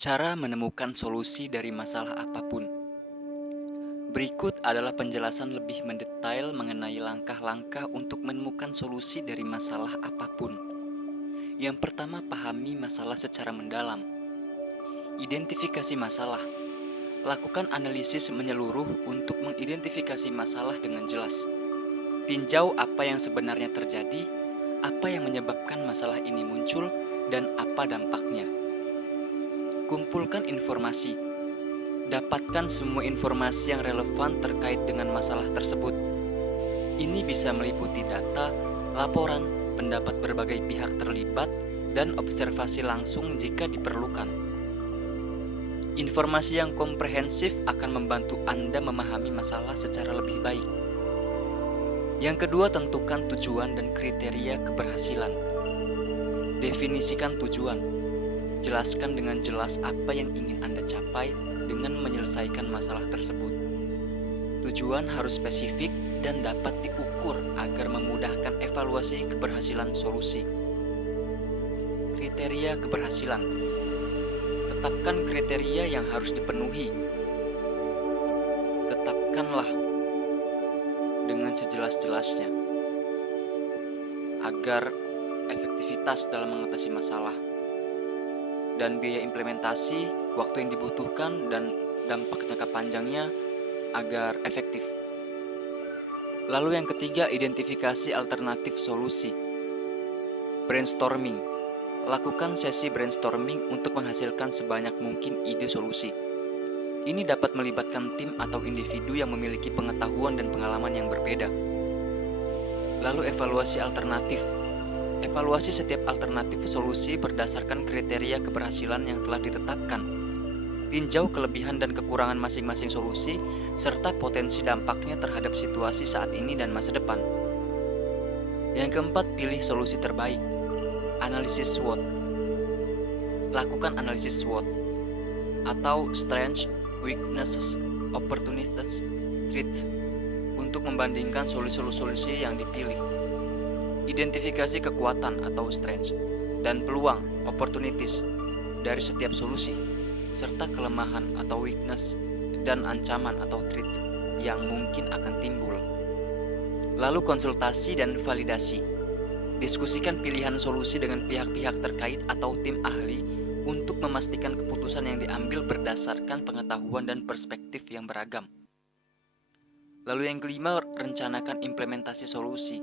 Cara menemukan solusi dari masalah apapun. Berikut adalah penjelasan lebih mendetail mengenai langkah-langkah untuk menemukan solusi dari masalah apapun. Yang pertama, pahami masalah secara mendalam. Identifikasi masalah. Lakukan analisis menyeluruh untuk mengidentifikasi masalah dengan jelas. Tinjau apa yang sebenarnya terjadi, apa yang menyebabkan masalah ini muncul, dan apa dampaknya. Kumpulkan informasi. Dapatkan semua informasi yang relevan terkait dengan masalah tersebut. Ini bisa meliputi data, laporan, pendapat berbagai pihak terlibat, dan observasi langsung jika diperlukan. Informasi yang komprehensif akan membantu Anda memahami masalah secara lebih baik. Yang kedua, tentukan tujuan dan kriteria keberhasilan. Definisikan tujuan. Jelaskan dengan jelas apa yang ingin Anda capai dengan menyelesaikan masalah tersebut. Tujuan harus spesifik dan dapat diukur agar memudahkan evaluasi keberhasilan solusi. Kriteria keberhasilan. Tetapkan kriteria yang harus dipenuhi. Tetapkanlah dengan sejelas-jelasnya agar efektivitas dalam mengatasi masalah dan biaya implementasi, waktu yang dibutuhkan, dan dampak jangka panjangnya agar efektif. Lalu yang ketiga, identifikasi alternatif solusi. Brainstorming. Lakukan sesi brainstorming untuk menghasilkan sebanyak mungkin ide solusi. Ini dapat melibatkan tim atau individu yang memiliki pengetahuan dan pengalaman yang berbeda. Lalu evaluasi alternatif. Evaluasi setiap alternatif solusi berdasarkan kriteria keberhasilan yang telah ditetapkan. Tinjau kelebihan dan kekurangan masing-masing solusi, serta potensi dampaknya terhadap situasi saat ini dan masa depan. Yang keempat, pilih solusi terbaik. Analisis SWOT. Lakukan analisis SWOT atau Strengths, Weaknesses, Opportunities, Threats untuk membandingkan solusi-solusi yang dipilih. Identifikasi kekuatan atau strengths dan peluang opportunities dari setiap solusi, serta kelemahan atau weakness dan ancaman atau threat yang mungkin akan timbul. Lalu konsultasi dan validasi. Diskusikan pilihan solusi dengan pihak-pihak terkait atau tim ahli untuk memastikan keputusan yang diambil berdasarkan pengetahuan dan perspektif yang beragam. Lalu yang kelima, rencanakan implementasi solusi.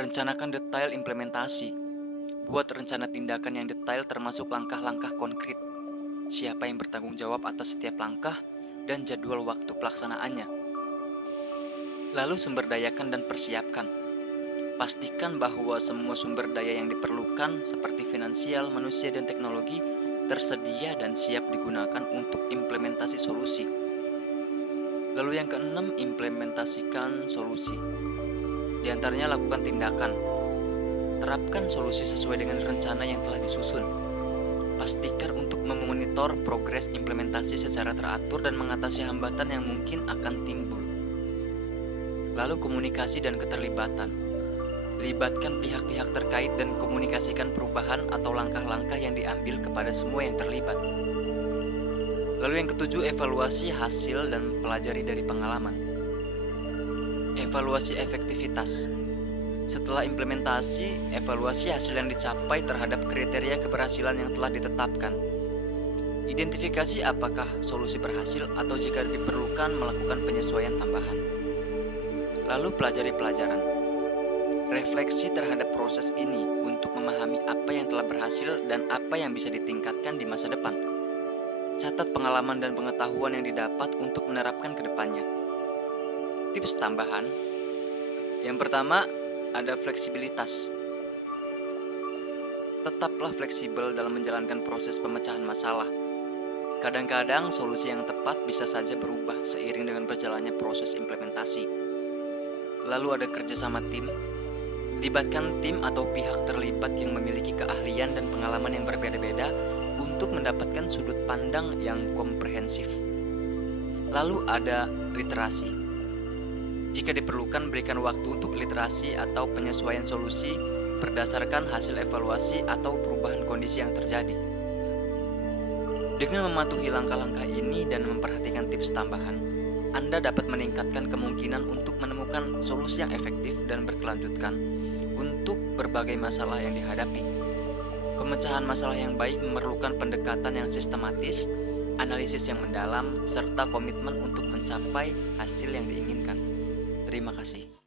Rencanakan detail implementasi. Buat rencana tindakan yang detail termasuk langkah-langkah konkret, siapa yang bertanggung jawab atas setiap langkah, dan jadwal waktu pelaksanaannya. Lalu sumber dayakan dan persiapkan. Pastikan bahwa semua sumber daya yang diperlukan seperti finansial, manusia, dan teknologi tersedia dan siap digunakan untuk implementasi solusi. Lalu yang keenam, implementasikan solusi. Di antaranya lakukan tindakan. Terapkan solusi sesuai dengan rencana yang telah disusun. Pastikan untuk memonitor progres implementasi secara teratur dan mengatasi hambatan yang mungkin akan timbul. Lalu komunikasi dan keterlibatan. Libatkan pihak-pihak terkait dan komunikasikan perubahan atau langkah-langkah yang diambil kepada semua yang terlibat. Lalu yang ketujuh, evaluasi hasil dan pelajari dari pengalaman. Evaluasi efektivitas. Setelah implementasi, evaluasi hasil yang dicapai terhadap kriteria keberhasilan yang telah ditetapkan. Identifikasi apakah solusi berhasil atau jika diperlukan melakukan penyesuaian tambahan. Lalu pelajari pelajaran. Refleksi terhadap proses ini untuk memahami apa yang telah berhasil dan apa yang bisa ditingkatkan di masa depan. Catat pengalaman dan pengetahuan yang didapat untuk menerapkan ke depannya. Tips tambahan. Yang pertama, ada fleksibilitas. Tetaplah fleksibel dalam menjalankan proses pemecahan masalah. Kadang-kadang solusi yang tepat bisa saja berubah seiring dengan berjalannya proses implementasi. Lalu ada kerjasama tim. Libatkan tim atau pihak terlibat yang memiliki keahlian dan pengalaman yang berbeda-beda untuk mendapatkan sudut pandang yang komprehensif. Lalu ada literasi. Jika diperlukan, berikan waktu untuk literasi atau penyesuaian solusi berdasarkan hasil evaluasi atau perubahan kondisi yang terjadi. Dengan mematuhi langkah-langkah ini dan memperhatikan tips tambahan, Anda dapat meningkatkan kemungkinan untuk menemukan solusi yang efektif dan berkelanjutan untuk berbagai masalah yang dihadapi. Pemecahan masalah yang baik memerlukan pendekatan yang sistematis, analisis yang mendalam, serta komitmen untuk mencapai hasil yang diinginkan. Terima kasih.